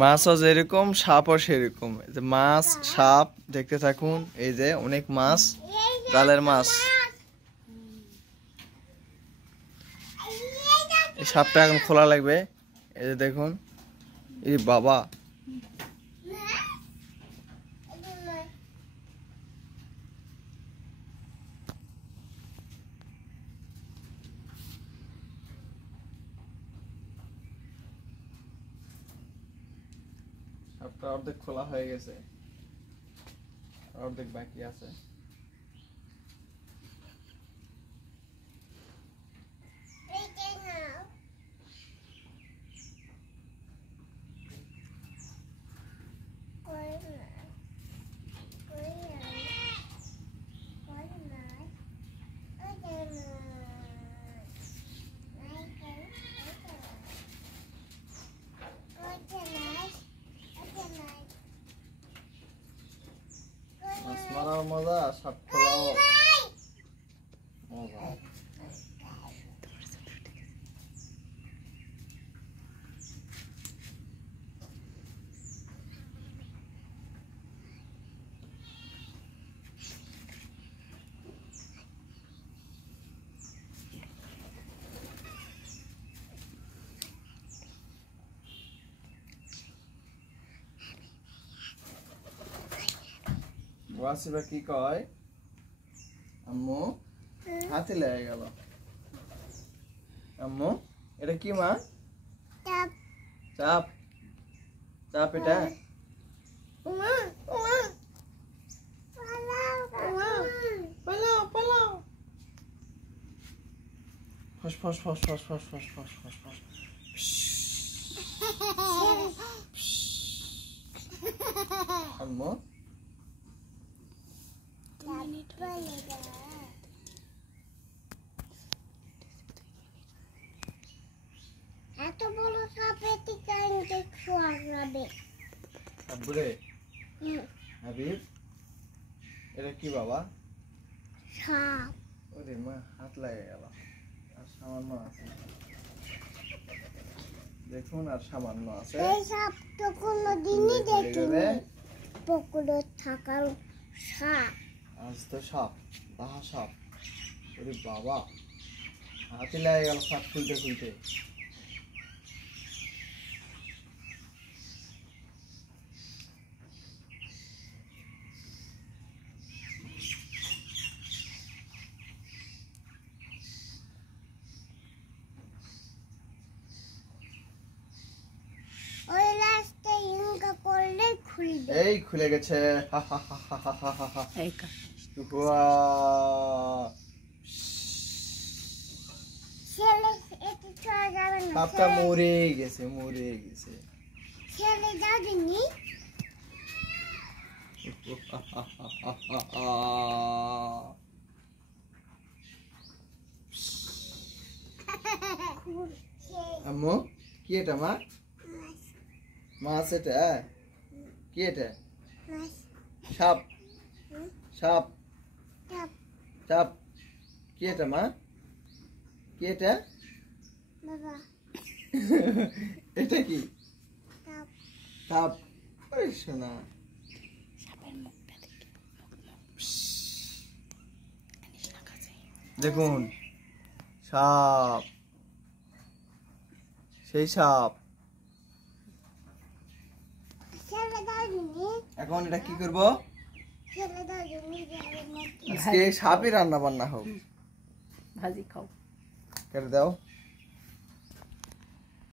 মাছও যেরকম সাপও সেরকম। মাছ সাপ দেখতে থাকুন। এই যে অনেক মাছ, জালের মাছ। এই সাপটা এখন খোলা লাগবে। এই যে দেখুন, এই বাবা, সাপটা অর্ধেক খোলা হয়ে গেছে, অর্ধেক বাকি আছে। মাছ মারাও মজা, সাপ খোলাও মজা। ওয়াসিবা কি কয়? আম্মু হাতে লেগে গেল। আম্মু এটা কি মা? চাপ। চাপ? চাপ এটা? ফস ফস ফস ফস ফস ফস ফস ফস ফস। আম্মু এত বড় সাপে টিকাইতে খোয়াবে। আব্বুরে হাবিব এটা কি বাবা? সাপ। ওরে মা, হাত লাগে গেল। আর সামান্য আছে দেখুন, আর সামান্য আছে। এই সাপ তো কোনোদিনই দেখিনি পুকুরে থাকার সাপ। আজ তো সাপ, বাহা সাপ। ওরে বাবা, হাতে লাগে গেল সাপ খুলতে খুলতে। ওই লাস্টে ইনকা করলে খুলবে। এই খুলে গেছে। হা হা হা হা হা হা হা হা। এই কা ছেলে এতে চলে যাবে না। সাপটা মরে গেছে, মরে গেছে। ছেলে যাবেনি। আম্মু কি এটা মা? মাছ এটা? কি এটা? সাপ? সাপ? সাপ? কি এটা মা? কি এটা? বাবা এটা কি? সাপ। সাপ? ওই শোনা, সাপের মুখটা দেখি। দেখুন সাপ, সেই সাপ। ছেলে যাবেনি। এখন এটা কি করব? ছেলে যাবেনি। আজকে সাপই রান্না বান্না হোক। ভাজি খাও। কেটে দাও।